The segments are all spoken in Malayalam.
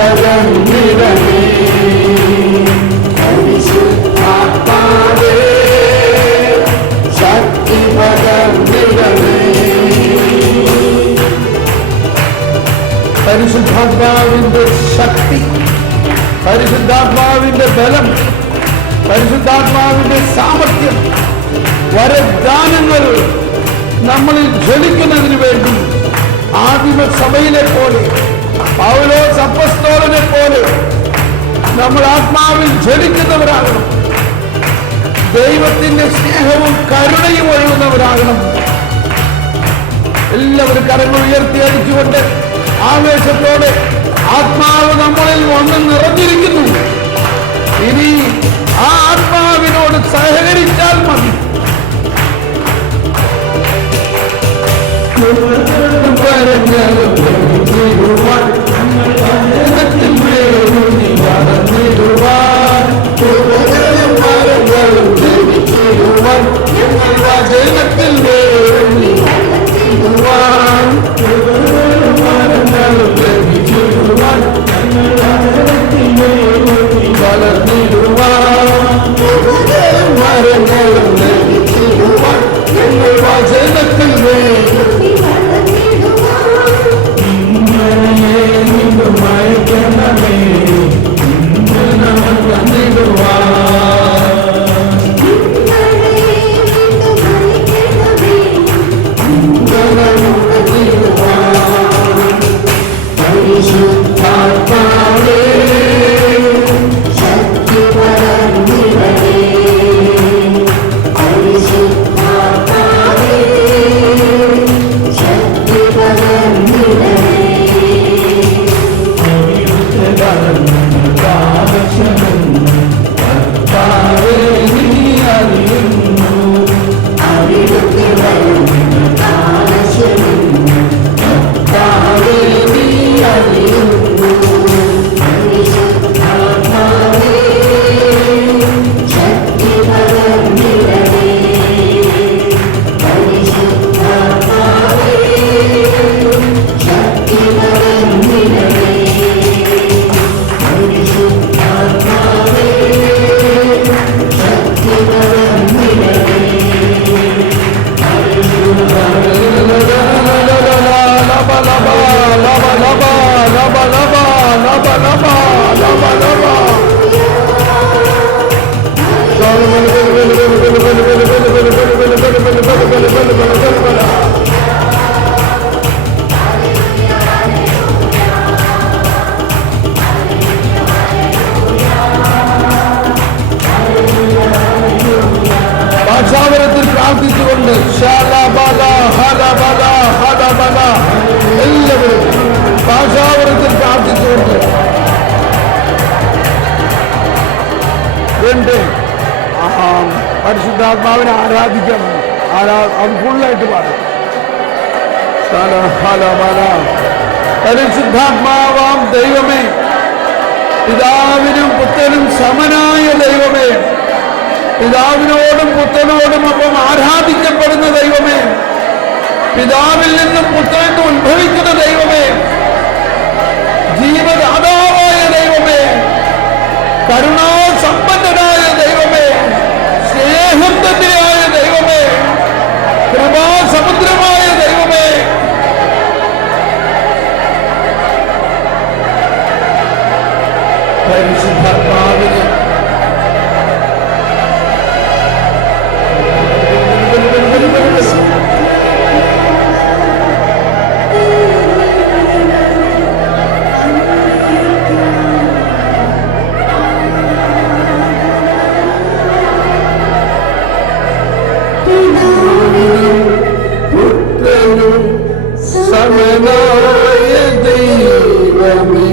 പകർന്നിടണേ. പരിശുദ്ധാത്മാവേ ശക്തി പകർന്നിടണേ. പരിശുദ്ധാത്മാവിന്റെ ശക്തി, പരിശുദ്ധാത്മാവിന്റെ ബലം, പരിശുദ്ധാത്മാവിന്റെ സാമർത്ഥ്യം, വരദാനങ്ങൾ നമ്മളിൽ ജ്വലിക്കുന്നതിന് വേണ്ടി ആദിമ സഭയിലെ പോലെ, പൗലോസ് അപ്പോസ്തലനെ പോലെ നമ്മൾ ആത്മാവിൽ ജ്വലിക്കുന്നവരാകണം. ദൈവത്തിന്റെ സ്നേഹവും കരുണയും ഒഴുകുന്നവരാകണം. എല്ലാവരും കരങ്ങൾ ഉയർത്തി അടിച്ചുകൊണ്ട് ആവേശത്തോടെ ആത്മാവ് നമ്മളിൽ വന്ന് നിറഞ്ഞിരിക്കുന്നു. ഇനി ആ ആത്മാവിനോട് സഹകരിച്ചാൽ മതി. ഭാഷാവരത്തിൽ പ്രാർത്ഥിച്ചുകൊണ്ട് എല്ലാവരും ഭാഷാവരത്തിൽ പ്രാർത്ഥിച്ചുകൊണ്ട് എന്റെ പരിശുദ്ധാത്മാവിനെ ആരാധിക്കണം. അത് ഫുള്ളായിട്ട് പാടും. പരിശുദ്ധാത്മാവാം ദൈവമേ, പിതാവിനും പുത്രനും സമനായ ദൈവമേ, പിതാവിനോടും പുത്രനോടും ഒപ്പം ആരാധിക്കപ്പെടുന്ന ദൈവമേ, പിതാവിൽ നിന്നും പുത്രൻ ഉത്ഭവിക്കുന്ന ദൈവമേ, ജീവദാതാവായ ദൈവമേ, കരുണാസമ്പന്നനായ ദൈവമേ, സ്നേഹം തന്നെയായ ദൈവമേ, കൃപാസമുദ്രമായ ദൈവമേ, പരിശുദ്ധാത്മാവിനെ സമനായ ദൈവമേ,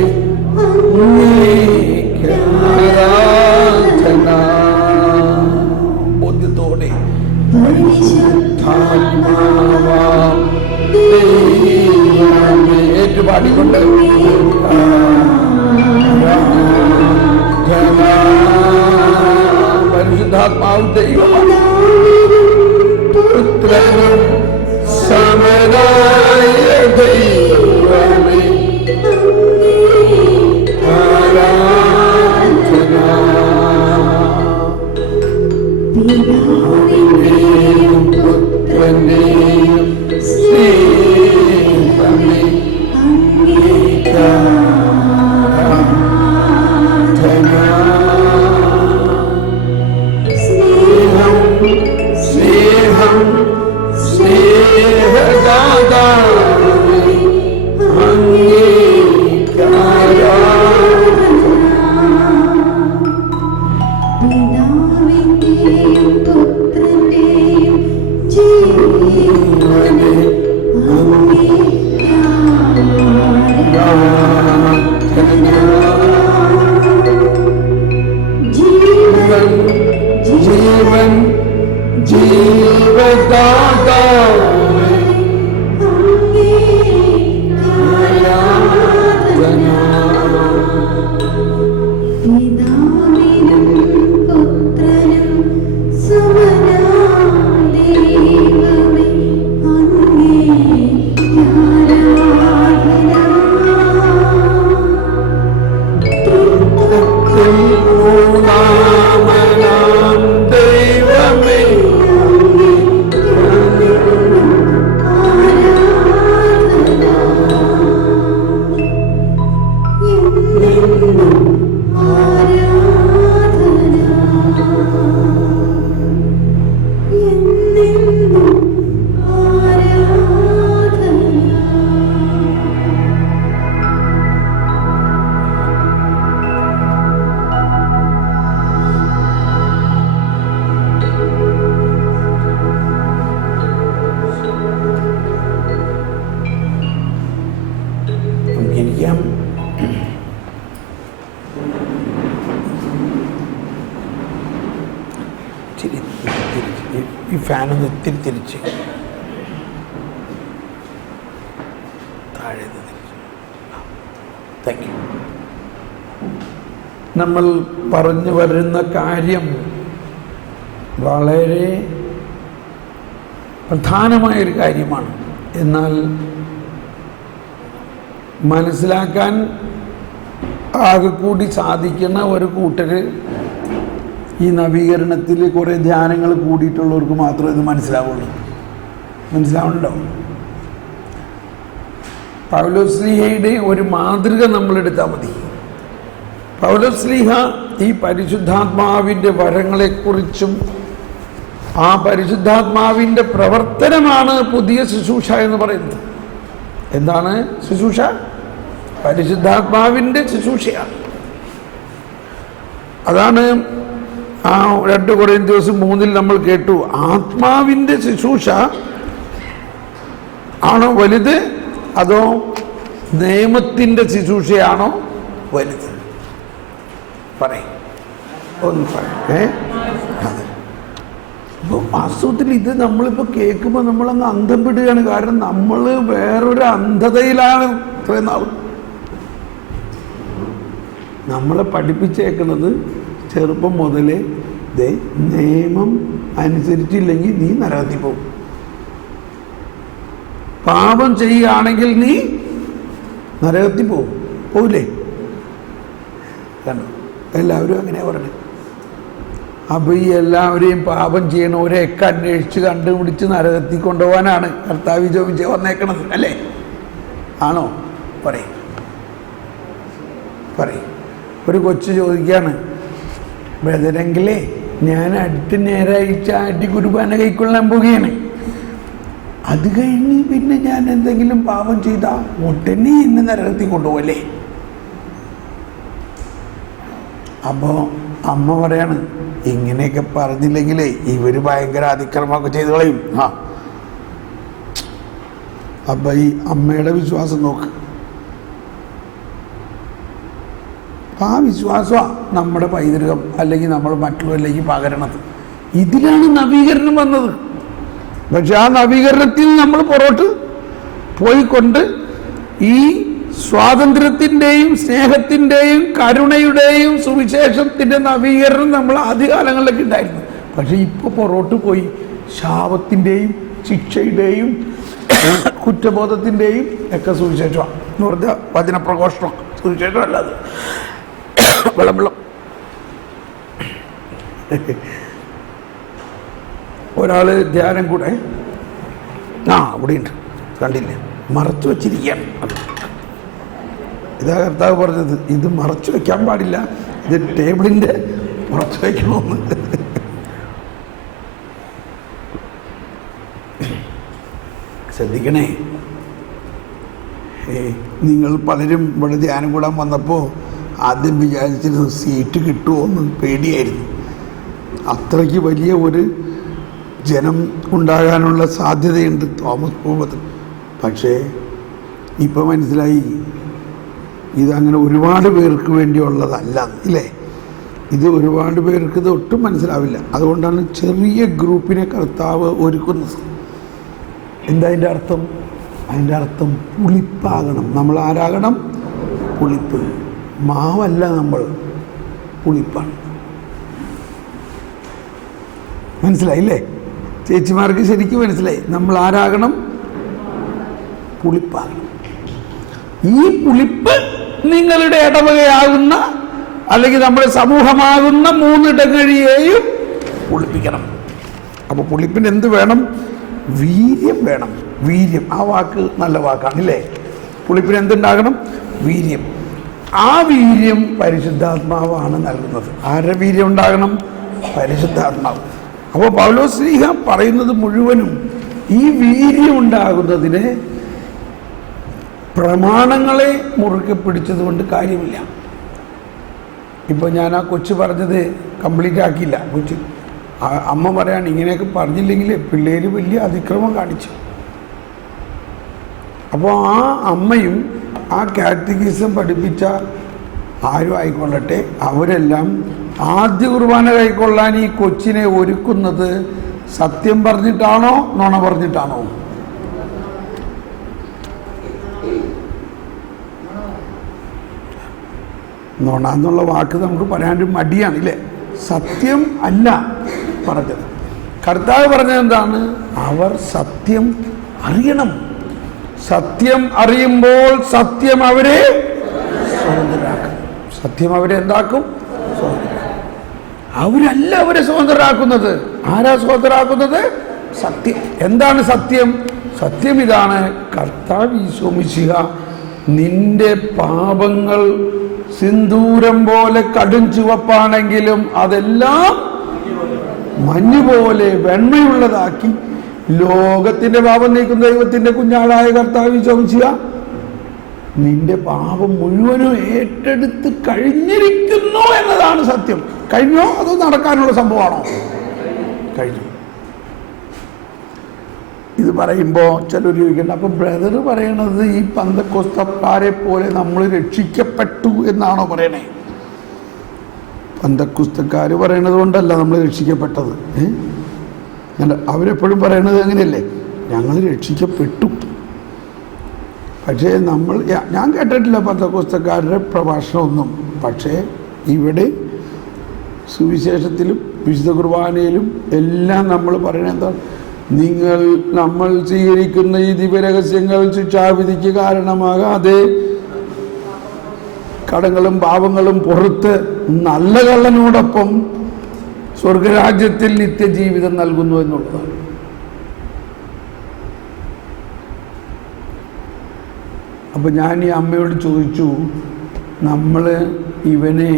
ഈ ഫാനൊന്ന് ഇത്തിരി തിരിച്ച് താഴെ താങ്ക് യു. നമ്മൾ പറഞ്ഞു വരുന്ന കാര്യം വളരെ പ്രധാനമായൊരു കാര്യമാണ്. എന്നാൽ മനസ്സിലാക്കാൻ ആകെ കൂടി സാധിക്കുന്ന ഒരു കൂട്ടര് ഈ നവീകരണത്തിൽ കുറേ ധ്യാനങ്ങൾ കൂടിയിട്ടുള്ളവർക്ക് മാത്രമേ ഇത് മനസ്സിലാവുള്ളൂ. മനസ്സിലാവുന്നുണ്ടോ? പൗലോസ്ലീഹയുടെ ഒരു മാതൃക നമ്മളെടുത്താൽ മതി. പൗലോസ്ലീഹ ഈ പരിശുദ്ധാത്മാവിൻ്റെ വരങ്ങളെക്കുറിച്ചും ആ പരിശുദ്ധാത്മാവിൻ്റെ പ്രവർത്തനമാണ് പുതിയ ശുശ്രൂഷ എന്ന് പറയുന്നത്. എന്താണ് ശുശ്രൂഷ? പരിശുദ്ധാത്മാവിൻ്റെ ശുശ്രൂഷയാണ്. അതാണ് ആ 2 കൊരിന്ത്യർ 3 നമ്മൾ കേട്ടു. ആത്മാവിൻ്റെ ശുശ്രൂഷ ആണോ വലുത്, അതോ നിയമത്തിൻ്റെ ശുശ്രൂഷയാണോ വലുത്? പറയും, ഒന്ന് പറയേ. അതെ, ഇപ്പോൾ വാസ്തവത്തിൽ ഇത് നമ്മളിപ്പോൾ കേൾക്കുമ്പോൾ നമ്മളങ്ങ് അന്ധം പെടുകയാണ്. കാരണം നമ്മൾ വേറൊരു അന്ധതയിലാണ് ഇത്രയും നാൾ. നമ്മളെ പഠിപ്പിച്ചേക്കുന്നത് ചെറുപ്പം മുതലേ നിയമം അനുസരിച്ചില്ലെങ്കിൽ നീ നരകത്തിൽ പോകും, പാപം ചെയ്യുകയാണെങ്കിൽ നീ നരകത്തിൽ പോകും. പോവില്ലേ? കണ്ടോ, എല്ലാവരും അങ്ങനെ പറഞ്ഞു. അപ്പോൾ ഈ എല്ലാവരെയും പാപം ചെയ്യണവരെയൊക്കെ അന്വേഷിച്ച് കണ്ടുപിടിച്ച് നരകത്തിൽ കൊണ്ടുപോകാനാണ് കർത്താവ് ചോദിച്ച് വന്നേക്കണത്, അല്ലേ? ആണോ? പറയും. ഒരു കൊച്ചു ചോദിക്കുകയാണ്, ബ്രദറെങ്കിലേ ഞാൻ അടുത്ത ഞായറാഴ്ച കുർബാന കൈക്കൊള്ളാൻ പോവുകയാണ്. അത് കഴിഞ്ഞ് പിന്നെ ഞാൻ എന്തെങ്കിലും പാപം ചെയ്താൽ ഉടനെ എന്നെ നരകത്തിൽ കൊണ്ടുപോകല്ലേ? അപ്പോൾ അമ്മ പറയാണ്, ഇങ്ങനെയൊക്കെ പറഞ്ഞില്ലെങ്കിലേ ഇവർ ഭയങ്കര അതിക്രമമൊക്കെ ചെയ്ത് കളയും. അപ്പം ഈ അമ്മയുടെ വിശ്വാസം നോക്ക്. അപ്പം ആ വിശ്വാസമാണ് നമ്മുടെ പൈതൃകം, അല്ലെങ്കിൽ നമ്മൾ മറ്റുള്ളവരിലേക്ക് പകരണത്. ഇതിലാണ് നവീകരണം വന്നത്. പക്ഷെ ആ നവീകരണത്തിൽ നമ്മൾ പുറത്ത് പോയിക്കൊണ്ട് ഈ സ്വാതന്ത്ര്യത്തിൻ്റെയും സ്നേഹത്തിൻ്റെയും കരുണയുടെയും സുവിശേഷത്തിൻ്റെ നവീകരണം നമ്മൾ ആദ്യകാലങ്ങളിലൊക്കെ ഉണ്ടായിരുന്നു. പക്ഷെ ഇപ്പോൾ പുറത്ത് പോയി ശാപത്തിൻ്റെയും ശിക്ഷയുടെയും കുറ്റബോധത്തിൻ്റെയും ഒക്കെ സുവിശേഷമാണ് എന്ന് പറഞ്ഞാൽ വചനപ്രഘോഷണം. സുവിശേഷം അല്ലാതെ വിളമ്പളം. ഒരാൾ ധ്യാനം കൂടെ അവിടെയുണ്ട്, കണ്ടില്ലേ? മറച്ചു വച്ചിരിക്കുകയാണ്. ഇതാ കർത്താവ് പറഞ്ഞത്, ഇത് മറച്ചു വയ്ക്കാൻ പാടില്ല, ഇത് ടേബിളിൻ്റെ മറച്ചു വയ്ക്കണമെന്ന്. ശ്രദ്ധിക്കണേ. നിങ്ങൾ പലരും ഇവിടെ ധ്യാനം കൂടാൻ വന്നപ്പോൾ ആദ്യം വിചാരിച്ചിരുന്നു സീറ്റ് കിട്ടുമോ എന്ന് പേടിയായിരുന്നു. അത്രയ്ക്ക് വലിയ ഒരു ജനം ഉണ്ടാകാനുള്ള സാധ്യതയുണ്ട് തോമസ് പൂവത്തിൽ. പക്ഷേ ഇപ്പം മനസ്സിലായി ഇതങ്ങനെ ഒരുപാട് പേർക്ക് വേണ്ടിയുള്ളതല്ല, ഇല്ലേ? ഇത് ഒരുപാട് പേർക്ക് ഇത് ഒട്ടും മനസ്സിലാവില്ല. അതുകൊണ്ടാണ് ചെറിയ ഗ്രൂപ്പിനെ കർത്താവ് ഒരുക്കുന്നത്. എന്താ അതിൻ്റെ അർത്ഥം? അതിൻ്റെ അർത്ഥം പുളിപ്പാകണം. നമ്മൾ ആരാകണം? പുളിപ്പ്. മാവല്ല നമ്മൾ, പുളിപ്പാണ്. മനസ്സിലായില്ലേ? ചേച്ചിമാർക്ക് ശരിക്കും മനസ്സിലായി. നമ്മൾ ആരാകണം? പുളിപ്പാകണം. ഈ പുളിപ്പ് നിങ്ങളുടെ ഇടവകയാകുന്ന അല്ലെങ്കിൽ നമ്മുടെ സമൂഹമാകുന്ന 3 ഇടങ്ങഴിയെയും പുളിപ്പിക്കണം. അപ്പോൾ പുളിപ്പിന് എന്ത് വേണം? വീര്യം വേണം. വീര്യം, ആ വാക്ക് നല്ല വാക്കാണ് അല്ലേ? പുളിപ്പിന് എന്തുണ്ടാകണം? വീര്യം. ആ വീര്യം പരിശുദ്ധാത്മാവാണ് നൽകുന്നത്. ആരുടെ വീര്യം ഉണ്ടാകണം? പരിശുദ്ധാത്മാവ്. അപ്പോൾ പൗലോസ് ശ്ലീഹ പറയുന്നത് മുഴുവനും ഈ വീര്യം ഉണ്ടാകുന്നതിന് പ്രമാണങ്ങളെ മുറുകെ പിടിച്ചതുകൊണ്ട് കാര്യമില്ല. ഇപ്പോൾ ഞാൻ ആ കൊച്ചു പറഞ്ഞത് കംപ്ലീറ്റ് ആക്കിയില്ല. കൊച്ചു അമ്മ പറയാണ്, ഇങ്ങനെയൊക്കെ പറഞ്ഞില്ലെങ്കിൽ പിള്ളേർ വലിയ അതിക്രമം കാണിച്ചു. അപ്പോൾ ആ അമ്മയും ആ കാറ്റഗിസം പഠിപ്പിച്ച ആരും ആയിക്കൊള്ളട്ടെ, അവരെല്ലാം ആദ്യ കുർബാന കൈക്കൊള്ളാൻ ഈ കൊച്ചിനെ ഒരുക്കുന്നത് സത്യം പറഞ്ഞിട്ടാണോ നുണ പറഞ്ഞിട്ടാണോ? നുണ എന്നുള്ള വാക്ക് നമുക്ക് പറയാനൊരു മടിയാണ് ഇല്ലേ? സത്യം അല്ല പറഞ്ഞത്. കർത്താവ് പറഞ്ഞത് എന്താണ്? അവർ സത്യം അറിയണം. സത്യം അറിയുമ്പോൾ സത്യം അവരെ സ്വതന്ത്രരാക്കും. സത്യം അവരെ എന്താക്കും? സ്വതന്ത്രരാക്കും. അവരല്ല അവരെ സ്വതന്ത്രരാക്കുന്നത്. ആരാ സ്വതന്ത്രരാക്കുന്നത്? സത്യം. എന്താണ് സത്യം? സത്യം ഇതാണ്, കർത്താവ് ഈശോ മിശിഹ നിന്റെ പാപങ്ങൾ സിന്ദൂരം പോലെ കടും ചുവപ്പാണെങ്കിലും അതെല്ലാം മഞ്ഞുപോലെ വെണ്മയുള്ളതാക്കി ലോകത്തിന്റെ പാപം നീക്കുന്ന ദൈവത്തിന്റെ കുഞ്ഞാടായ കർത്താവ് ഈശോ മിശിഹ നിന്റെ പാപം മുഴുവനും ഏറ്റെടുത്ത് കഴിഞ്ഞിരിക്കുന്നു എന്നതാണ് സത്യം. കഴിഞ്ഞോ? അത് നടക്കാനുള്ള സംഭവമാണോ? കഴിഞ്ഞു. ഇത് പറയുമ്പോൾ ചിലർ ചോദിക്കണ്ട, അപ്പം ബ്രദർ പറയണത് ഈ പന്തക്കോസ്തക്കാരെ പോലെ നമ്മൾ രക്ഷിക്കപ്പെട്ടു എന്നാണോ പറയണേ? പന്തക്കുസ്തക്കാർ പറയണത് കൊണ്ടല്ല നമ്മൾ രക്ഷിക്കപ്പെട്ടത്. അവരെപ്പോഴും പറയണത് അങ്ങനെയല്ലേ, ഞങ്ങൾ രക്ഷിക്കപ്പെട്ടു. പക്ഷേ ഞാൻ കേട്ടിട്ടില്ല പന്തക്കോസ്തക്കാരുടെ പ്രഭാഷണമൊന്നും. പക്ഷേ ഇവിടെ സുവിശേഷത്തിലും വിശുദ്ധ കുർബാനയിലും എല്ലാം നമ്മൾ പറയണത് എന്താണ്? നമ്മൾ സ്വീകരിക്കുന്ന ഈ ദിവ്യരഹസ്യങ്ങൾ ശിക്ഷാവിധിക്ക് കാരണമാകാതെ കടങ്ങളും പാപങ്ങളും പുറത്ത് നല്ല കള്ളനോടൊപ്പം സ്വർഗരാജ്യത്തിൽ നിത്യജീവിതം നൽകുന്നു എന്നുള്ളതാണ്. അപ്പം ഞാൻ ഈ അമ്മയോട് ചോദിച്ചു, നമ്മൾ ഇവനെ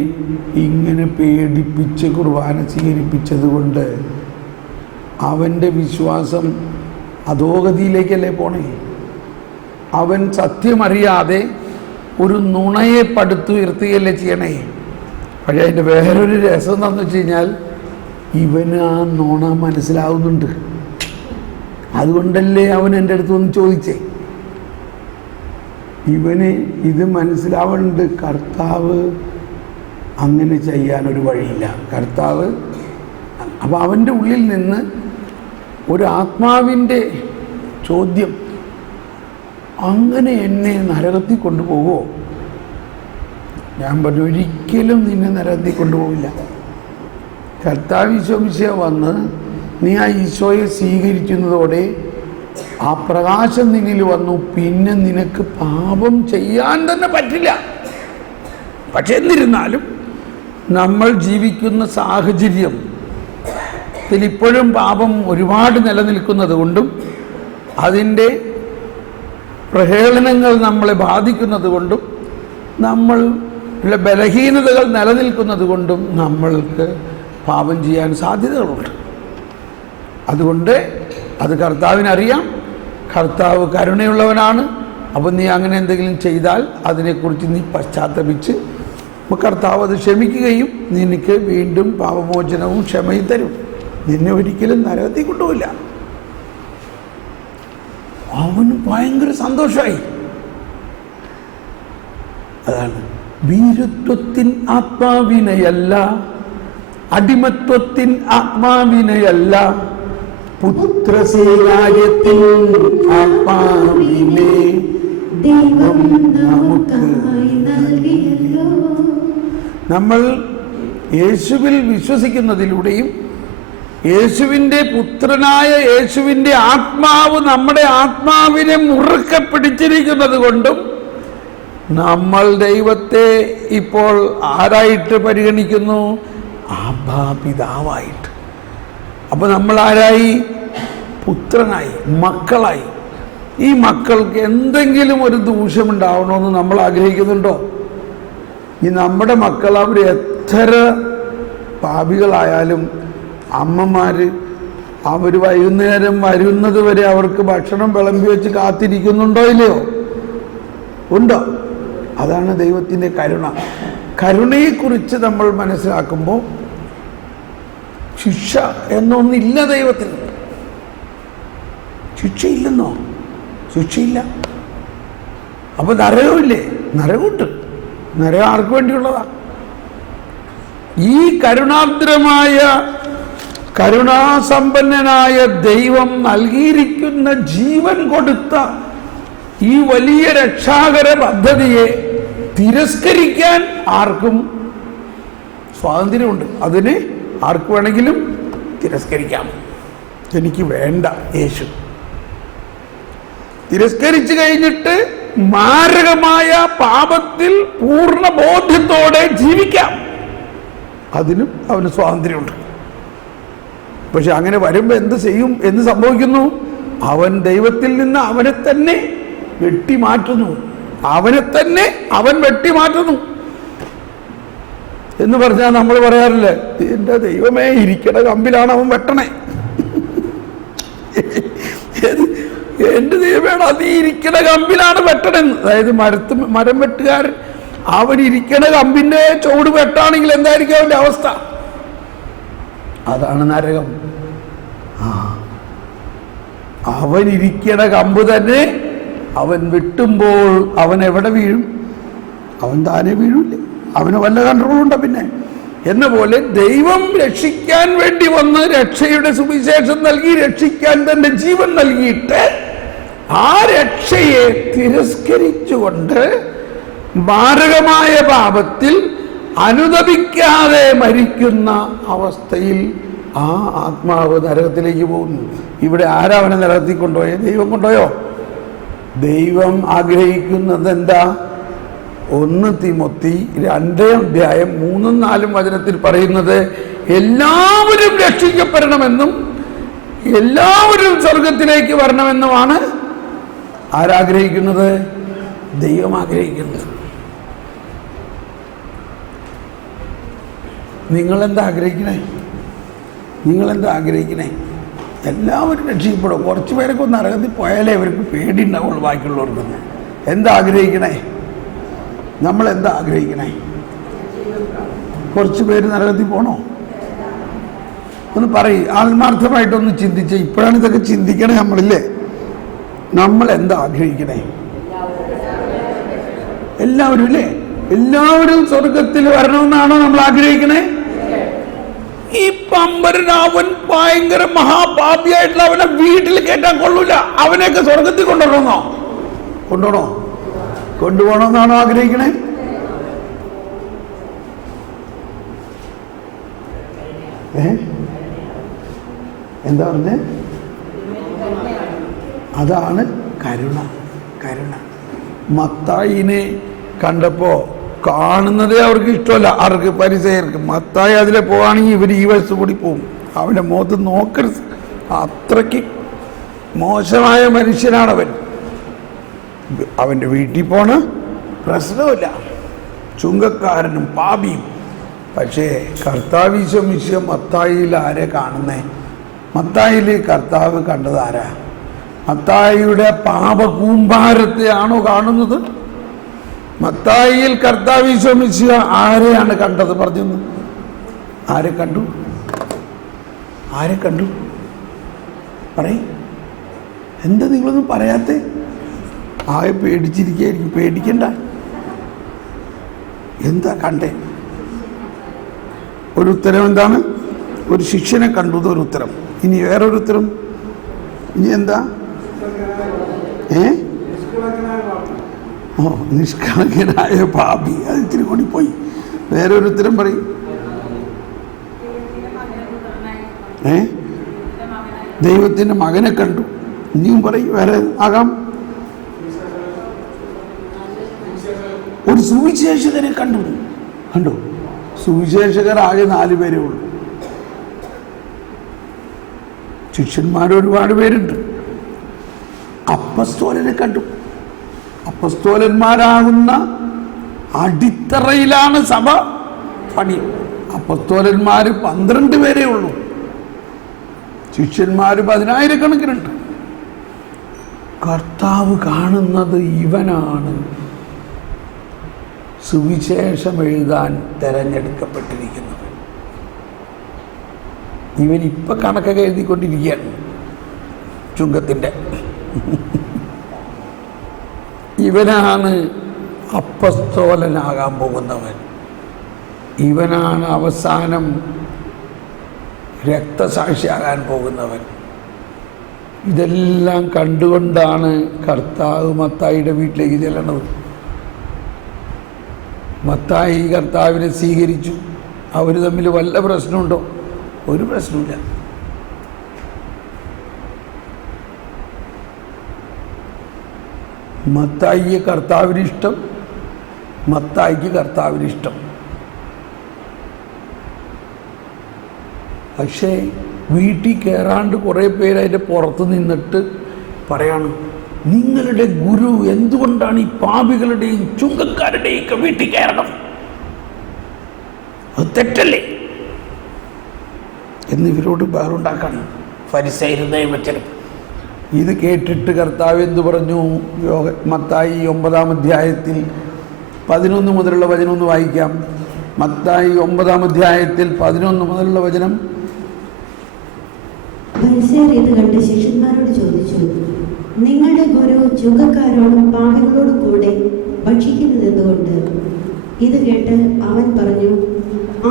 ഇങ്ങനെ പേടിപ്പിച്ച് കുർബാന സ്വീകരിപ്പിച്ചത് കൊണ്ട് അവൻ്റെ വിശ്വാസം അധോഗതിയിലേക്കല്ലേ പോണേ? അവൻ സത്യമറിയാതെ ഒരു നുണയെ പടുത്തുയർത്തുകയല്ലേ ചെയ്യണേ? പക്ഷേ അതിൻ്റെ വേറൊരു രസം എന്താണെന്ന് വെച്ച് കഴിഞ്ഞാൽ ഇവന് ആ നുണ മനസ്സിലാവുന്നുണ്ട്. അതുകൊണ്ടല്ലേ അവൻ എൻ്റെ അടുത്ത് വന്ന് ചോദിച്ചേ. ഇവന് ഇത് മനസ്സിലാവുന്നുണ്ട്, കർത്താവ് അങ്ങനെ ചെയ്യാനൊരു വഴിയില്ല. കർത്താവ് അപ്പോൾ അവൻ്റെ ഉള്ളിൽ നിന്ന് ഒരു ആത്മാവിൻ്റെ ചോദ്യം, അങ്ങനെ എന്നെ നരകത്തിൽ കൊണ്ടുപോകുമോ? ഞാൻ പറഞ്ഞു, ഒരിക്കലും നിന്നെ നരകത്തിൽ കൊണ്ടുപോകില്ല. കർത്താവ് ഈശോ മിശിഹ വന്ന് നീ ആ ഈശോയെ സ്വീകരിക്കുന്നതോടെ ആ പ്രകാശം നിന്നിൽ വന്നു. പിന്നെ നിനക്ക് പാപം ചെയ്യാൻ തന്നെ പറ്റില്ല. പക്ഷെ എന്നിരുന്നാലും നമ്മൾ ജീവിക്കുന്ന സാഹചര്യം ഇപ്പോഴും പാപം ഒരുപാട് നിലനിൽക്കുന്നത് കൊണ്ടും അതിൻ്റെ പ്രഹേളനങ്ങൾ നമ്മളെ ബാധിക്കുന്നത് കൊണ്ടും നമ്മളുടെ ബലഹീനതകൾ നിലനിൽക്കുന്നത് കൊണ്ടും നമ്മൾക്ക് പാപം ചെയ്യാൻ സാധ്യതകളുണ്ട്. അതുകൊണ്ട് അത് കർത്താവിനറിയാം. കർത്താവ് കരുണയുള്ളവനാണ്. അപ്പം നീ അങ്ങനെ എന്തെങ്കിലും ചെയ്താൽ അതിനെക്കുറിച്ച് നീ പശ്ചാത്തപിച്ച് കർത്താവ് അത് ക്ഷമിക്കുകയും നിനക്ക് വീണ്ടും പാപമോചനവും ക്ഷമയും തരും. നിന്നെ ഒരിക്കലും നരകത്തിൽ കൊണ്ടുപോയില്ല. അവന് ഭയങ്കര സന്തോഷമായി. അതാണ് വീരത്വത്തിൻ ആത്മാവിനെയല്ല, അടിമത്വത്തിൻ ആത്മാവിനെയല്ല, പുത്രസ്വീകാര്യത്തിൻ ആത്മാവിനെ ദൈവം നമുക്ക് നൽകിയല്ലോ. നമ്മൾ യേശുവിൽ വിശ്വസിക്കുന്നതിലൂടെയും യേശുവിൻ്റെ പുത്രനായ യേശുവിൻ്റെ ആത്മാവ് നമ്മുടെ ആത്മാവിനെ മുറുക്കെ പിടിച്ചിരിക്കുന്നത് കൊണ്ടും നമ്മൾ ദൈവത്തെ ഇപ്പോൾ ആരായിട്ട് പരിഗണിക്കുന്നു? ആബാ പിതാവായിട്ട്. അപ്പൊ നമ്മൾ ആരായി? പുത്രനായി, മക്കളായി. ഈ മക്കൾക്ക് എന്തെങ്കിലും ഒരു ദൂഷ്യമുണ്ടാവണമെന്ന് നമ്മൾ ആഗ്രഹിക്കുന്നുണ്ടോ? ഈ നമ്മുടെ മക്കൾ അവർ എത്ര പാപികളായാലും അമ്മമാര് അവർ വൈകുന്നേരം വരുന്നത് വരെ അവർക്ക് ഭക്ഷണം വിളമ്പി വെച്ച് കാത്തിരിക്കുന്നുണ്ടോ ഇല്ലയോ? ഉണ്ടോ? അതാണ് ദൈവത്തിൻ്റെ കരുണ. കരുണയെക്കുറിച്ച് നമ്മൾ മനസ്സിലാക്കുമ്പോൾ ശിക്ഷ എന്നൊന്നില്ല ദൈവത്തിന്. ശിക്ഷയില്ലെന്നോ? ശിക്ഷയില്ല. അപ്പൊ നരകമില്ലേ? നരകമുണ്ട്. നരകം ആർക്ക് വേണ്ടിയുള്ളതാ? ഈ കരുണാർദ്രമായ കരുണാസമ്പന്നനായ ദൈവം നൽകിയിരിക്കുന്ന ജീവൻ കൊടുത്ത ഈ വലിയ രക്ഷാകര പദ്ധതിയെ തിരസ്കരിക്കാൻ ആർക്കും സ്വാതന്ത്ര്യമുണ്ട്. അതിന് ആർക്ക് വേണമെങ്കിലും തിരസ്കരിക്കാം. എനിക്ക് വേണ്ട യേശു. തിരസ്കരിച്ചു കഴിഞ്ഞിട്ട് മാരകമായ പാപത്തിൽ പൂർണ്ണ ബോധ്യത്തോടെ ജീവിക്കാം. അതിനും അവന് സ്വാതന്ത്ര്യമുണ്ട്. പക്ഷെ അങ്ങനെ വരുമ്പോൾ എന്ത് ചെയ്യും? എന്ത് സംഭവിക്കുന്നു? അവൻ ദൈവത്തിൽ നിന്ന് അവനെ തന്നെ വെട്ടിമാറ്റുന്നു. അവനെ തന്നെ അവൻ വെട്ടിമാറ്റുന്നു എന്ന് പറഞ്ഞാൽ നമ്മൾ പറയാറില്ലേ, എൻ്റെ ദൈവമേ, ഇരിക്കണ കമ്പിലാണ് അവൻ വെട്ടണേ. എൻ്റെ ദൈവമേടാ, നീ ഇരിക്കണ കമ്പിലാണ് വെട്ടണെന്ന്. അതായത് മരം വെട്ടുകാരൻ അവൻ ഇരിക്കണ കമ്പിന്റെ ചുവട് വെട്ടാണെങ്കിൽ എന്തായിരിക്കും അവന്റെ അവസ്ഥ? അതാണ് നരകം. അവൻ ഇരിക്കണ കമ്പ് തന്നെ അവൻ വെട്ടുമ്പോൾ അവൻ എവിടെ വീഴും? അവൻ താനെ വീഴൂല്ലേ? അവന് വല്ല കൺട്രോളുണ്ടോ? പിന്നെ എന്ന പോലെ ദൈവം രക്ഷിക്കാൻ വേണ്ടി വന്ന് രക്ഷയുടെ സുവിശേഷം നൽകി രക്ഷിക്കാൻ തന്റെ ജീവൻ നൽകിയിട്ട് ആ രക്ഷയെ തിരസ്കരിച്ചുകൊണ്ട് മാരകമായ പാപത്തിൽ അനുതപിക്കാതെ മരിക്കുന്ന അവസ്ഥയിൽ ആ ആത്മാവ് നരകത്തിലേക്ക് പോകുന്നു. ഇവിടെ ആരാ അവനെ നരകത്തിൽ കൊണ്ടുപോയോ? ദൈവം കൊണ്ടുപോയോ? ദൈവം ആഗ്രഹിക്കുന്നത് എന്താ? 1 തിമോത്തി 2:3-4 വചനത്തിൽ പറയുന്നത് എല്ലാവരും രക്ഷിക്കപ്പെടണമെന്നും എല്ലാവരും സ്വർഗത്തിലേക്ക് വരണമെന്നുമാണ് ആരാഗ്രഹിക്കുന്നത്? ദൈവം ആഗ്രഹിക്കുന്നത്. നിങ്ങളെന്താ ആഗ്രഹിക്കണേ? നിങ്ങളെന്താ ആഗ്രഹിക്കണേ? എല്ലാവരും രക്ഷിക്കപ്പെടും. കുറച്ച് പേരൊക്കെ ഒന്ന് നരകത്തിൽ പോയാലേ അവർക്ക് പേടി ഉണ്ടാവുള്ളൂ ബാക്കിയുള്ളവർക്ക്. എന്താ ആഗ്രഹിക്കണേ? നമ്മളെന്താ ആഗ്രഹിക്കണേ? കുറച്ച് പേര് നരകത്തിൽ പോണോ? ഒന്ന് പറയും. ആത്മാർത്ഥമായിട്ടൊന്ന് ചിന്തിച്ച്. ഇപ്പോഴാണ് ഇതൊക്കെ ചിന്തിക്കണേ നമ്മളില്ലേ. നമ്മൾ എന്താ ആഗ്രഹിക്കണേ? എല്ലാവരും ഇല്ലേ? എല്ലാവരും സ്വർഗത്തിൽ വരണമെന്നാണോ നമ്മൾ ആഗ്രഹിക്കണേ? ഈ പമ്പരൻ അവൻ ഭയങ്കര മഹാപാപിയായിട്ടുള്ള അവനെ വീട്ടിൽ കയറ്റാൻ കൊള്ളൂല. അവനെയൊക്കെ സ്വർഗത്തിൽ കൊണ്ടുപോകണമെന്നോ? കൊണ്ടുപോകണമെന്നാണോ ആഗ്രഹിക്കണേ? എന്താ പറഞ്ഞേ? അതാണ് കരുണ. മത്തായിനെ കണ്ടപ്പോ കാണുന്നതേ അവർക്ക് ഇഷ്ടമല്ല. ആർക്ക്? പരിസയർക്ക്. മത്തായി അതിലെ പോവാണെങ്കിൽ ഇവർ ഈ വശത്ത് കൂടി പോകും. അവൻ്റെ മുഖത്ത് നോക്കരുത്. അത്രയ്ക്ക് മോശമായ മനുഷ്യനാണവൻ. അവൻ്റെ വീട്ടിൽ പോണ പ്രശ്നമില്ല. ചുങ്കക്കാരനും പാപിയും. പക്ഷേ കർത്താവ് മത്തായിയിൽ ആരെ കാണുന്നേ? മത്തായിയിൽ കർത്താവ് കണ്ടത് ആരാ? മത്തായിയുടെ പാപകൂമ്പാരത്തെയാണോ കാണുന്നത്? മത്തായിയിൽ കർത്താവ് ആരെയാണ് കണ്ടത്? പറഞ്ഞു. ആരെ കണ്ടു? പറയും. എന്താ നിങ്ങളൊന്നും പറയാത്തേ? ആകെ പേടിച്ചിരിക്കുകയായിരിക്കും. പേടിക്കണ്ട. എന്താ കണ്ടേ? ഒരു ഉത്തരം എന്താണ്? ഒരു ശിഷ്യനെ കണ്ടു. ഒരു ഉത്തരം. ഇനി വേറൊരു ഉത്തരം. ഇനി എന്താ? നിഷ്കളങ്കനായ പാപി. അത് ഇത്തിരി കൂടി പോയി. വേറെ ഒരു ഉത്തരം പറയും. ദൈവത്തിൻ്റെ മകനെ കണ്ടു. ഇനിയും പറയും വേറെ ആകാം. ഒരു സുവിശേഷകനെ കണ്ടു. കണ്ടോ? സുവിശേഷകർ ആകെ 4 പേരേ ഉള്ളൂ. ശിഷ്യന്മാർ ഒരുപാട് പേരുണ്ട്. അപ്പസ്തോലനെ കണ്ടു. അപ്പസ്തോലന്മാരാകുന്ന അടിത്തറയിലാണ് സഭ പണി. അപ്പസ്തോലന്മാർ 12 പേരേ ഉള്ളൂ. ശിഷ്യന്മാർ 10,000 കർത്താവ് കാണുന്നത് ഇവനാണ് സുവിശേഷം എഴുതാൻ തെരഞ്ഞെടുക്കപ്പെട്ടിരിക്കുന്നത്. ഇവൻ ഇപ്പം കണക്കൊക്കെ എഴുതിക്കൊണ്ടിരിക്കുകയാണ് ചുങ്കത്തിൻ്റെ. ഇവനാണ് അപ്പസ്തോലനാകാൻ പോകുന്നവൻ. ഇവനാണ് അവസാനം രക്തസാക്ഷിയാകാൻ പോകുന്നവൻ. ഇതെല്ലാം കണ്ടുകൊണ്ടാണ് കർത്താവ് മത്തായിയുടെ വീട്ടിലേക്ക് ചെല്ലണത്. മത്തായി കർത്താവിനെ സ്വീകരിച്ചു. അവർ തമ്മിൽ വല്ല പ്രശ്നമുണ്ടോ? ഒരു പ്രശ്നമില്ല. മത്തായിയെ കർത്താവിന് ഇഷ്ടം, മത്തായിക്ക് കർത്താവിന് ഇഷ്ടം. പക്ഷേ വീട്ടിൽ കയറാണ്ട് കുറേ പേര് അതിൻ്റെ പുറത്ത് നിന്നിട്ട് പറയാണ്, നിങ്ങളുടെ ഗുരു എന്തുകൊണ്ടാണ് ഈ പാപികളുടെയും ചുങ്കക്കാരുടെയും ഒക്കെ വീട്ടിൽ കയറണം? അത് തെറ്റല്ലേ എന്നിവരോട് ബഹളുണ്ടാക്കാണ് ഫരിസയരും നിയമജ്ഞരും. ഇത് കേട്ടിട്ട് കർത്താവ് എന്തു പറഞ്ഞു? മത്തായി 9-ാം അധ്യായത്തിൽ 11 മുതലുള്ള വചനം ഒന്ന് വായിക്കാം. മത്തായി 9-ാം അധ്യായത്തിൽ 11 മുതലുള്ള വചനം. ഫരിസയർ ഇത് കണ്ട് ശിഷ്യന്മാരോട് ചോദിച്ചു, നിങ്ങളുടെ ഗുരു ചുങ്കക്കാരോടും പാപികളോടും കൂടെ ഭക്ഷിക്കുന്നത് എന്തുകൊണ്ട്? ഇത് കേട്ട് അവൻ പറഞ്ഞു,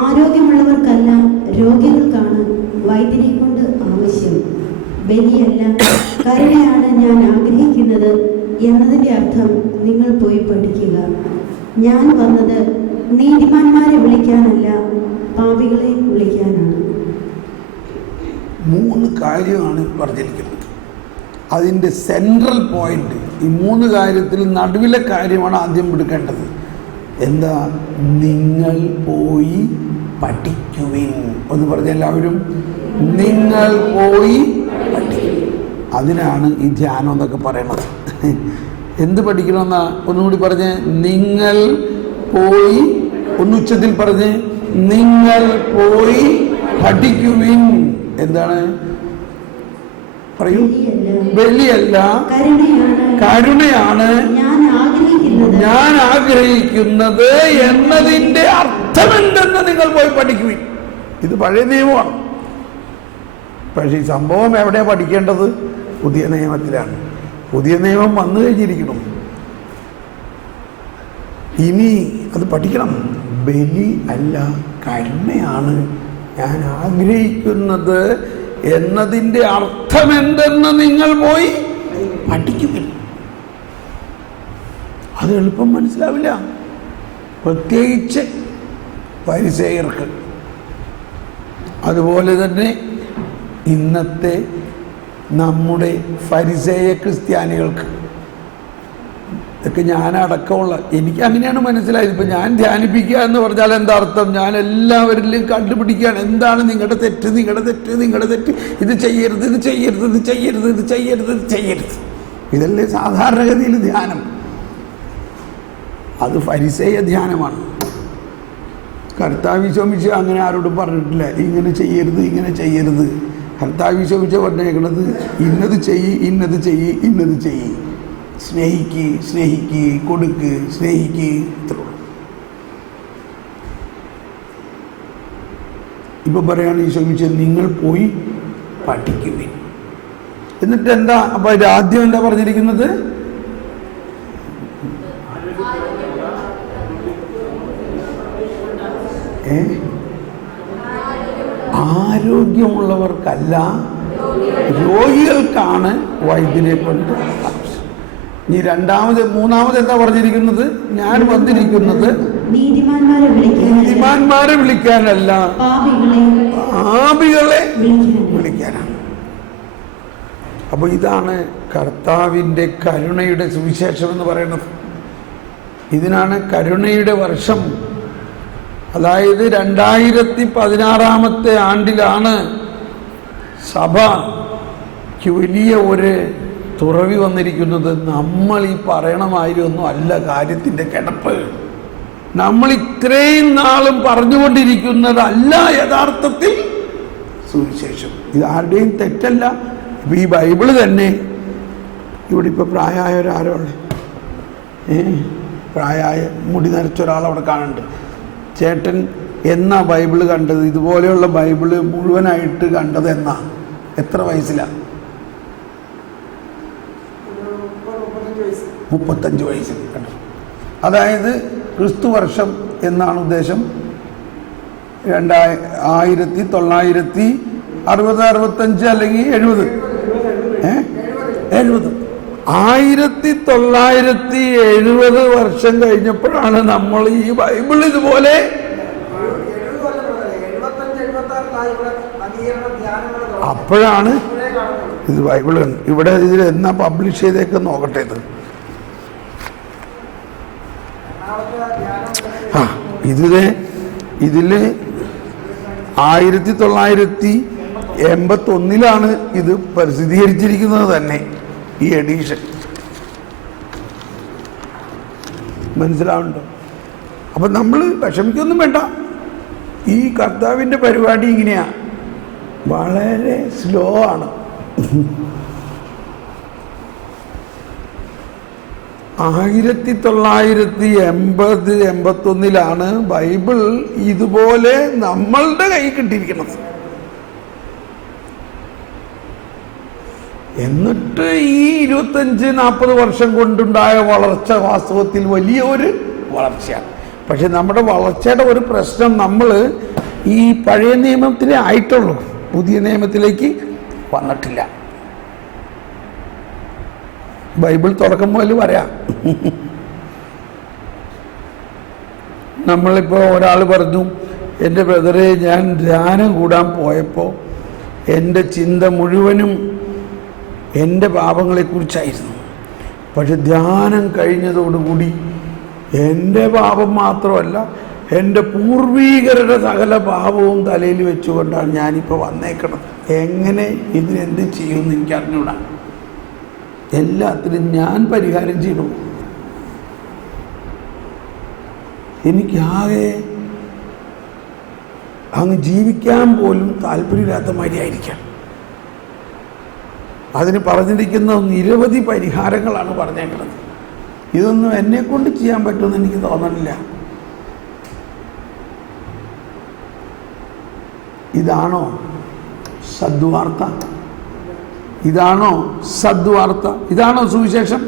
ആരോഗ്യമുള്ളവർക്കല്ല രോഗികൾക്കാണ് വൈദ്യനെ കൊണ്ട് ആവശ്യം. ബലിയല്ല കരുണയാണ് ഞാൻ ആഗ്രഹിക്കുന്നത് എന്നതിൻ്റെ അർത്ഥം നിങ്ങൾ പോയി പഠിക്കുക. ഞാൻ വന്നത് നീതിമാന്മാരെ വിളിക്കാനല്ല, പാപികളെ വിളിക്കാനാണ്. 3 കാര്യമാണ് പറഞ്ഞിരിക്കുന്നത്. അതിൻ്റെ സെൻട്രൽ പോയിന്റ് ഈ 3 കാര്യത്തിൽ നടുവിലെ കാര്യമാണ് ആദ്യം എടുക്കേണ്ടത്. എന്താ? നിങ്ങൾ പോയി പഠിക്കുവിൻ. ഒന്ന് പറഞ്ഞ എല്ലാവരും, നിങ്ങൾ പോയി പഠിക്കും. അതിനാണ് ഈ ധ്യാനം എന്നൊക്കെ പറയണത്. എന്ത് പഠിക്കണമെന്നാ? ഒന്നുകൂടി പറഞ്ഞ്, നിങ്ങൾ പോയി. ഒന്നുച്ചത്തിൽ പറഞ്ഞ്, നിങ്ങൾ പോയി പഠിക്കുവിൻ. എന്താണ്? പറയൂ. ബലിയല്ല കരുണയാണ് ഞാൻ ആഗ്രഹിക്കുന്നത് എന്നതിൻ്റെ അർത്ഥമെന്തെന്ന് നിങ്ങൾ പോയി പഠിക്കുവിൻ. ഇത് പഴയ നിയമമാണ്. പക്ഷേ ഈ സംഭവം എവിടെയാണ് പഠിക്കേണ്ടത്? പുതിയ നിയമത്തിലാണ്. പുതിയ നിയമം വന്നു കഴിഞ്ഞിരിക്കണം. ഇനി അത് പഠിക്കണം. ബലി അല്ല കരുണയാണ് ഞാൻ ആഗ്രഹിക്കുന്നത് എന്നതിൻ്റെ അർത്ഥമെന്തെന്ന് നിങ്ങൾ പോയി പഠിക്കുവിൻ. അത് എളുപ്പം മനസ്സിലാവില്ല, പ്രത്യേകിച്ച് ഫരിസേയർക്ക്. അതുപോലെ തന്നെ ഇന്നത്തെ നമ്മുടെ ഫരിസേയ ക്രിസ്ത്യാനികൾക്ക്. ഇതൊക്കെ ഞാനടക്കമുള്ള എനിക്ക് അങ്ങനെയാണ് മനസ്സിലായത്. ഇപ്പം ഞാൻ ധ്യാനിപ്പിക്കുക എന്ന് പറഞ്ഞാൽ എന്താ അർത്ഥം? ഞാൻ എല്ലാവരിലും കണ്ടുപിടിക്കുകയാണ് എന്താണ് നിങ്ങളുടെ തെറ്റ്, നിങ്ങളുടെ തെറ്റ്, നിങ്ങളുടെ തെറ്റ്. ഇത് ചെയ്യരുത്, ഇത് ചെയ്യരുത്, ഇത് ചെയ്യരുത്, ഇത് ചെയ്യരുത്, ഇത് ചെയ്യരുത്. ഇതല്ലേ സാധാരണഗതിയിൽ ധ്യാനം. അത് ഫരിസേയ ധ്യാനമാണ്. കർത്താവ് ശോമിച്ച് അങ്ങനെ ആരോടും പറഞ്ഞിട്ടില്ല ഇങ്ങനെ ചെയ്യരുത്, ഇങ്ങനെ ചെയ്യരുത്. കർത്താവ് ശോമിച്ച് പറഞ്ഞേക്കണത് ഇന്നത് ചെയ്യ്, ഇന്നത് ചെയ്യ്, ഇന്നത് ചെയ്യ്. സ്നേഹിക്ക്, സ്നേഹിക്ക്, കൊടുക്ക്, സ്നേഹിക്ക്. ഇത്രയുള്ളൂ. ഇപ്പൊ പറയാണ് ഈ ശോമിച്ച് നിങ്ങൾ പോയി പഠിക്കുവിൻ. എന്നിട്ട് എന്താ? അപ്പൊ ഇത് ആദ്യം എന്താ പറഞ്ഞിരിക്കുന്നത്? ആരോഗ്യമുള്ളവർക്കല്ല രോഗികൾക്കാണ് വൈദ്യനെ കൊണ്ട് ആവശ്യം. ഇനി മൂന്നാമത് എന്താ പറഞ്ഞിരിക്കുന്നത്? ഞാൻ വന്നിരിക്കുന്നത് നീതിമാന്മാരെ വിളിക്കാനല്ല, പാപികളെ വിളിക്കാനാണ്. അപ്പൊ ഇതാണ് കർത്താവിൻ്റെ കരുണയുടെ സുവിശേഷം എന്ന് പറയുന്നത്. ഇതിനാണ് കരുണയുടെ വർഷം. അതായത് 2016 ആണ്ടിലാണ് സഭയ്ക്ക് വലിയ ഒരു തുറവി വന്നിരിക്കുന്നത്. നമ്മൾ ഈ പറയണമായിരുന്നൊന്നും അല്ല കാര്യത്തിൻ്റെ കിടപ്പ്. നമ്മൾ ഇത്രയും നാളും പറഞ്ഞുകൊണ്ടിരിക്കുന്നതല്ല യഥാർത്ഥത്തിൽ സുവിശേഷം. ഇത് ആരുടെയും തെറ്റല്ല. ഇപ്പം ഈ ബൈബിള് തന്നെ ഇവിടെ ഇപ്പോൾ പ്രായമായവരാരോ ഉള്ളേ, പ്രായമായ മുടി നരച്ച ഒരാളവിടെ കാണുന്നുണ്ട്. ചേട്ടൻ എന്നാ ബൈബിള് കണ്ടത്? ഇതുപോലെയുള്ള ബൈബിള് മുഴുവനായിട്ട് കണ്ടത് എന്നാ? എത്ര വയസ്സിലാണ്? 35 വയസ്സിൽ കണ്ടു. അതായത് ക്രിസ്തു വർഷം എന്നാണ് ഉദ്ദേശം. 1960, 65 അല്ലെങ്കിൽ 70. 1970 വർഷം കഴിഞ്ഞപ്പോഴാണ് നമ്മൾ ഈ ബൈബിൾ ഇതുപോലെ അപ്പോഴാണ് ഇത് ബൈബിൾ ഇവിടെ ഇതിൽ എന്നാ പബ്ലിഷ് ചെയ്തേക്ക് നോക്കട്ടെ. ഇതില് 1981 ഇത് പ്രസിദ്ധീകരിച്ചിരിക്കുന്നത് തന്നെ, ഈ എഡീഷൻ. മനസ്സിലാവുന്നുണ്ടോ? അപ്പം നമ്മൾ വിഷമിക്കൊന്നും വേണ്ട. ഈ കർത്താവിൻ്റെ പരിപാടി ഇങ്ങനെയാ, വളരെ സ്ലോ ആണ്. 1980-81 ബൈബിൾ ഇതുപോലെ നമ്മളുടെ കൈ കിട്ടിയിരിക്കുന്നത്. എന്നിട്ട് ഈ 25-40 വർഷം കൊണ്ടുണ്ടായ വളർച്ച വാസ്തവത്തിൽ വലിയ ഒരു വളർച്ചയാണ്. പക്ഷെ നമ്മുടെ വളർച്ചയുടെ ഒരു പ്രശ്നം, നമ്മൾ ഈ പഴയ നിയമത്തിലേ ആയിട്ടുള്ളൂ, പുതിയ നിയമത്തിലേക്ക് വന്നിട്ടില്ല. ബൈബിൾ തുറക്കം മുതൽ പറയാം. നമ്മളിപ്പോൾ ഒരാൾ പറഞ്ഞു, എൻ്റെ ബ്രദറെ, ഞാൻ ധ്യാനം കൂടാൻ പോയപ്പോൾ എൻ്റെ ചിന്ത മുഴുവനും എൻ്റെ പാപങ്ങളെക്കുറിച്ചായിരുന്നു. പക്ഷെ ധ്യാനം കഴിഞ്ഞതോടുകൂടി എൻ്റെ പാപം മാത്രമല്ല, എൻ്റെ പൂർവീകരുടെ സകല പാപവും തലയിൽ വെച്ചുകൊണ്ടാണ് ഞാനിപ്പോൾ വന്നേക്കണത്. എങ്ങനെ ഇതിനെന്ത് ചെയ്യുമെന്ന് എനിക്ക് അറിഞ്ഞൂടാ. എല്ലാത്തിനും ഞാൻ പരിഹാരം ചെയ്യണം. എനിക്കാകെ അങ്ങ് ജീവിക്കാൻ പോലും താല്പര്യമില്ലാത്ത മാതിരിയായിരിക്കാം. അതിന് പറഞ്ഞിരിക്കുന്ന നിരവധി പരിഹാരങ്ങളാണ് പറഞ്ഞേക്കുന്നത്. ഇതൊന്നും എന്നെക്കൊണ്ട് ചെയ്യാൻ പറ്റുമെന്ന് എനിക്ക് തോന്നണില്ല. ഇതാണോ സദ്വാർത്ത? ഇതാണോ സദ്വാർത്ത? ഇതാണോ സുവിശേഷം?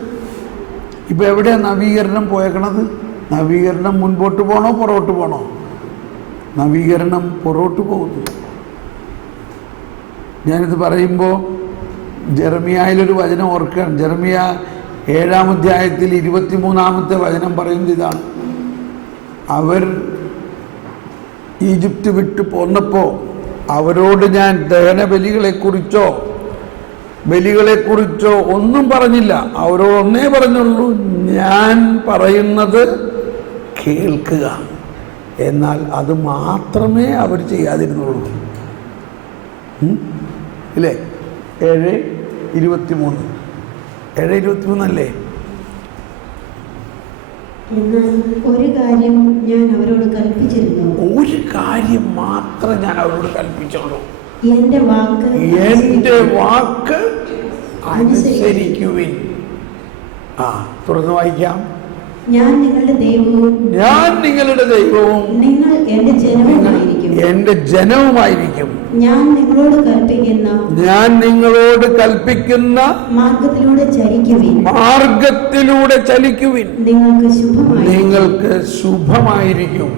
ഇപ്പം എവിടെയാണ് നവീകരണം പോയേക്കണത്? നവീകരണം മുൻപോട്ട് പോകണോ പുറകോട്ട് പോകണോ? നവീകരണം പുറകോട്ട് പോകുന്നു. ഞാനിത് പറയുമ്പോൾ ജെറമിയായിലൊരു വചനം ഓർക്കുകയാണ്. ജെറമിയ 7-ാം അധ്യായത്തിൽ 23-ാമത്തെ വചനം പറയുന്നത് ഇതാണ്: അവർ ഈജിപ്റ്റ് വിട്ട് പോന്നപ്പോൾ അവരോട് ഞാൻ ദഹനബലികളെക്കുറിച്ചോ ഒന്നും പറഞ്ഞില്ല. അവരോട് ഒന്നേ പറഞ്ഞുള്ളൂ, ഞാൻ പറയുന്നത് കേൾക്കുക. എന്നാൽ അത് മാത്രമേ അവർ ചെയ്യാതിരുന്നുള്ളൂ. ഇല്ലേ? 7:23 7:23 എന്നാൽ ഒരു കാര്യം ഞാൻ അവരോട് കൽപ്പിച്ചിരുന്നു. ഒരു കാര്യം മാത്രം ഞാൻ അവരോട് കൽപ്പിച്ചുള്ളൂ. എന്റെ വാക്ക് അനുസരിക്കുവിൻ. തുറന്നു വായിക്കാം. ഞാൻ നിങ്ങളുടെ ദൈവവും നിങ്ങൾ എന്റെ ജനവുമായിരിക്കും. ഞാൻ നിങ്ങളോട് കൽപ്പിക്കുന്ന മാർഗത്തിലൂടെ ചലിക്കുവിൻ. നിങ്ങൾക്ക് ശുഭമായിരിക്കും.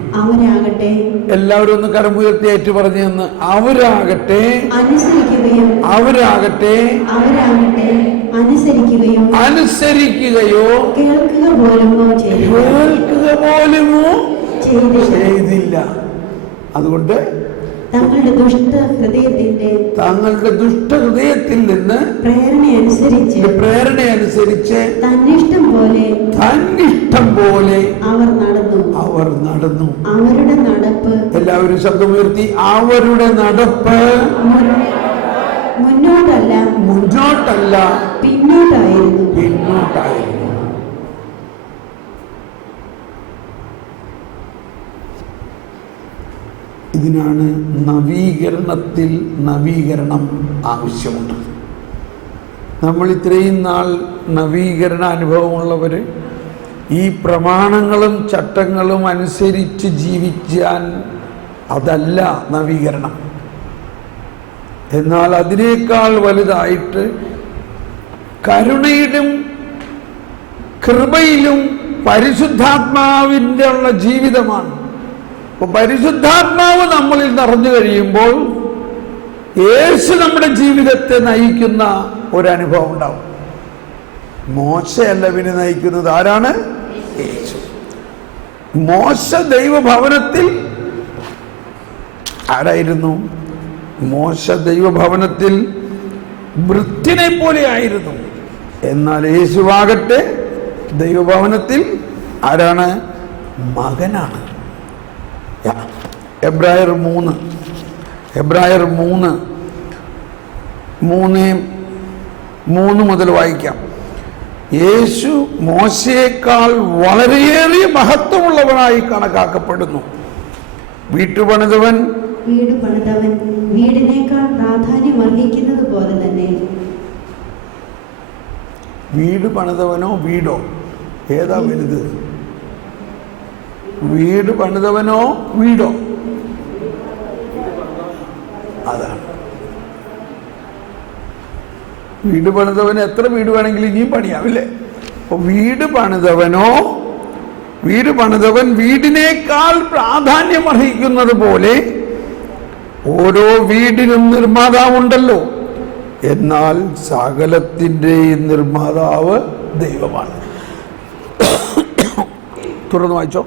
എല്ലാവരും ഒന്ന് കരമുയർത്തി ഏറ്റു പറഞ്ഞു തന്ന്. അവരാകട്ടെ അനുസരിക്കുകയോ കേൾക്കുക പോലുമോ ചെയ്തില്ല. അതുകൊണ്ട് തങ്ങളുടെ ദുഷ്ട ഹൃദയത്തിൽ നിന്ന് പ്രേരണയനുസരിച്ച് തന്നിഷ്ടം പോലെ അവർ നടന്നു. അവരുടെ നടപ്പ്, എല്ലാവരും ശബ്ദമുയർത്തി, അവരുടെ നടപ്പ് മുന്നോട്ടല്ല പിന്നോട്ടായിരുന്നു. ഇതിനാണ് നവീകരണത്തിൽ നവീകരണം ആവശ്യമുണ്ട്. നമ്മൾ ഇത്രയും നാൾ നവീകരണ അനുഭവമുള്ളവർ ഈ പ്രമാണങ്ങളും ചട്ടങ്ങളും അനുസരിച്ച് ജീവിക്കാൻ, അതല്ല നവീകരണം. എന്നാൽ അതിനേക്കാൾ വലുതായിട്ട് കരുണയിലും കൃപയിലും പരിശുദ്ധാത്മാവിൻ്റെ ഉള്ള ജീവിതമാണ്. അപ്പോൾ പരിശുദ്ധാത്മാവ് നമ്മളിൽ നിറഞ്ഞു കഴിയുമ്പോൾ യേശു നമ്മുടെ ജീവിതത്തെ നയിക്കുന്ന ഒരനുഭവം ഉണ്ടാവും. മോശയല്ല പിന്നെ നയിക്കുന്നത്, ആരാണ്? യേശു. മോശ ദൈവഭവനത്തിൽ ആരായിരുന്നു? മോശ ദൈവഭവനത്തിൽ വൃത്യനെ പോലെ ആയിരുന്നു. എന്നാൽ യേശുവാകട്ടെ ദൈവഭവനത്തിൽ ആരാണ്? മകനാണ്. എബ്രായർ 3 മുതൽ വായിക്കാം. യേശു മോശയേക്കാൾ വളരെയേറിയ മഹത്വമുള്ളവനായി കണക്കാക്കപ്പെടുന്നു. വീട് പണിതവൻ വീടിനേക്കാൾ പ്രാധാന്യം അർഹിക്കുന്നത് പോലെ തന്നെ. വീട് പണിതവനോ വീടോ? ഏതാ വലുത്? വീട് പണിതവനോ വീടോ? അതാണ്. വീട് പണിതവന് എത്ര വീട് വേണമെങ്കിലും ഇനിയും പണിയാവില്ലേ? അപ്പൊ വീട് പണിതവൻ വീടിനേക്കാൾ പ്രാധാന്യം അർഹിക്കുന്നത് പോലെ ഓരോ വീടിനും നിർമ്മാതാവുണ്ടല്ലോ. എന്നാൽ സകലത്തിൻ്റെയും നിർമ്മാതാവ് ദൈവമാണ്. തുടർന്ന് വായിച്ചോ.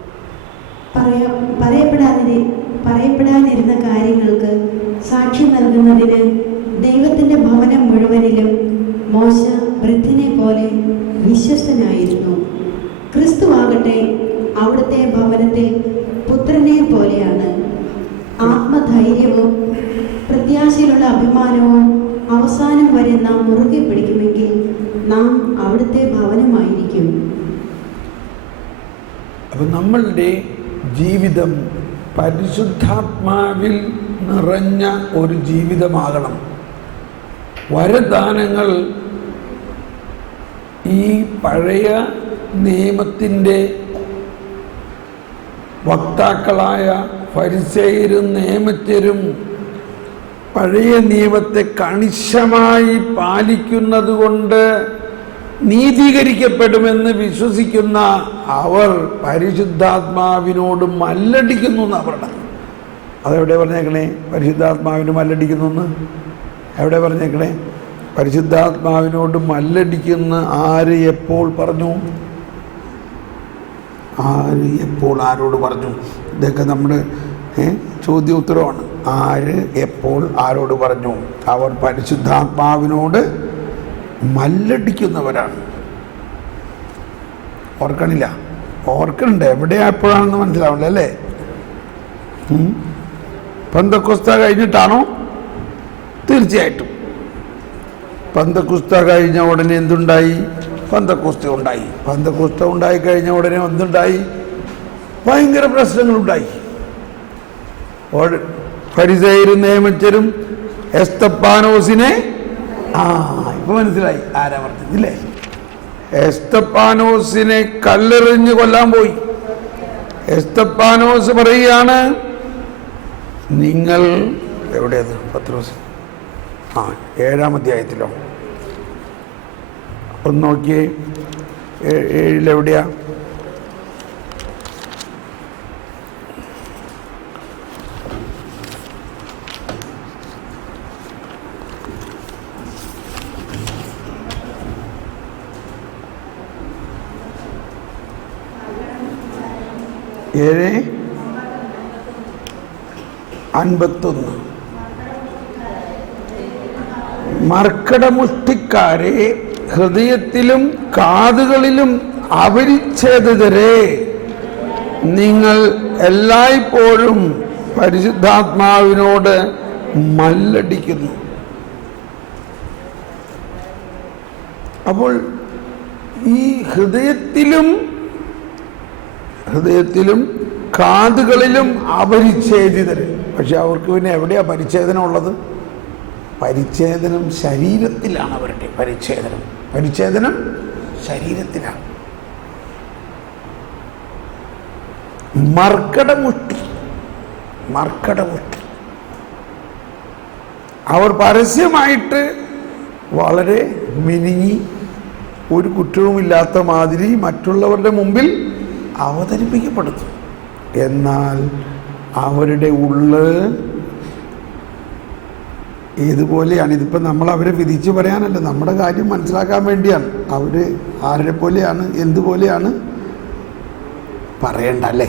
പറയപ്പെടാനിരുന്ന കാര്യങ്ങൾക്ക് സാക്ഷ്യം നൽകുന്നതിന് ദൈവത്തിന്റെ ഭവനം മുഴുവനിലും മോശ വൃദ്ധനെ പോലെ വിശ്വസ്തനായിരുന്നു. ക്രിസ്തുവാകട്ടെ അവിടുത്തെ ഭവനത്തിൽ പുത്രനെ പോലെയാണ്. ആത്മധൈര്യവും പ്രത്യാശയിലുള്ള അഭിമാനവും അവസാനം വരെ നാം മുറുകെ പിടിക്കുമെങ്കിൽ നാം അവിടുത്തെ ഭവനമായിരിക്കും. അപ്പം നമ്മളുടെ ജീവിതം പരിശുദ്ധാത്മാവിൽ നിറഞ്ഞ ഒരു ജീവിതമാകണം. വരദാനങ്ങൾ ഈ പഴയ നിയമത്തിൻ്റെ വക്താക്കളായ ഫരിസേയരും നിയമജ്ഞരും പഴയ നിയമത്തെ കണിശമായി പാലിക്കുന്നത് കൊണ്ട് നീതീകരിക്കപ്പെടുമെന്ന് വിശ്വസിക്കുന്ന അവർ പരിശുദ്ധാത്മാവിനോട് മല്ലടിക്കുന്നു എന്നാണ് പറഞ്ഞത്. അതെവിടെ പറഞ്ഞേക്കണേ? പരിശുദ്ധാത്മാവിന് മല്ലടിക്കുന്നു എന്ന് എവിടെ പറഞ്ഞേക്കണേ? പരിശുദ്ധാത്മാവിനോട് മല്ലടിക്കുന്ന ആര് എപ്പോൾ പറഞ്ഞു? ആര് എപ്പോൾ ആരോട് പറഞ്ഞു? ഇതൊക്കെ നമ്മുടെ ചോദ്യോത്തരമാണ്. ആര് എപ്പോൾ ആരോട് പറഞ്ഞു? അവർ പരിശുദ്ധാത്മാവിനോട് മല്ലടിക്കുന്നവരാണ്. ഓർക്കണില്ല എവിടെയാ എപ്പോഴാണെന്ന് മനസ്സിലാവില്ല അല്ലേ? പെന്തക്കോസ്ത കഴിഞ്ഞിട്ടാണോ? തീർച്ചയായിട്ടും. പെന്തക്കോസ്ത കഴിഞ്ഞ ഉടനെ എന്തുണ്ടായി? പെന്തക്കോസ്ത ഉണ്ടായി. പെന്തക്കോസ്ത ഉണ്ടായി കഴിഞ്ഞ ഉടനെ എന്തുണ്ടായി? ഭയങ്കര പ്രശ്നങ്ങളുണ്ടായി. ഫരിസേയരും നിയമജ്ഞരും എസ്തപ്പാനോസിനെ ഇപ്പൊ മനസ്സിലായി ആരാ പറഞ്ഞില്ലേ? എസ്തപ്പാനോസിനെ കല്ലെറിഞ്ഞ് കൊല്ലാൻ പോയി. എസ്തപ്പാനോസ് പറയുകയാണ്, നിങ്ങൾ എവിടെയത്? പത്രോസ് 7-ാം അധ്യായത്തിലോ? ഒന്ന് നോക്കിയേ, 7-ലെവിടെയാ? 51. മർക്കടമുഷ്ടിക്കാരെ, ഹൃദയത്തിലും കാതുകളിലും അപരിച്ഛേദിതരെ, നിങ്ങൾ എല്ലായ്പ്പോഴും പരിശുദ്ധാത്മാവിനോട് മല്ലടിക്കുന്നു. അപ്പോൾ ഈ ഹൃദയത്തിലും കാതുകളിലും അപരിച്ഛേദിതര്. പക്ഷെ അവർക്ക് പിന്നെ എവിടെയാ പരിച്ഛേദനം ഉള്ളത്? പരിച്ഛേദനം ശരീരത്തിലാണ്. അവരുടെ പരിച്ഛേദനം ശരീരത്തിലാണ്. മർക്കടമുഷ്ടി. അവർ പരസ്യമായിട്ട് വളരെ മിനിങ്ങി ഒരു കുറ്റവുമില്ലാത്ത മാതിരി മറ്റുള്ളവരുടെ മുമ്പിൽ അവതരിപ്പിക്കപ്പെടുന്നു. എന്നാൽ അവരുടെ ഉള്ള് ഏതുപോലെയാണ്? ഇതിപ്പോൾ നമ്മൾ അവരെ വിധിച്ചു പറയാനല്ല, നമ്മുടെ കാര്യം മനസ്സിലാക്കാൻ വേണ്ടിയാണ്. അവർ ആരെ പോലെയാണ്, എന്തുപോലെയാണ് പറയണ്ട അല്ലേ?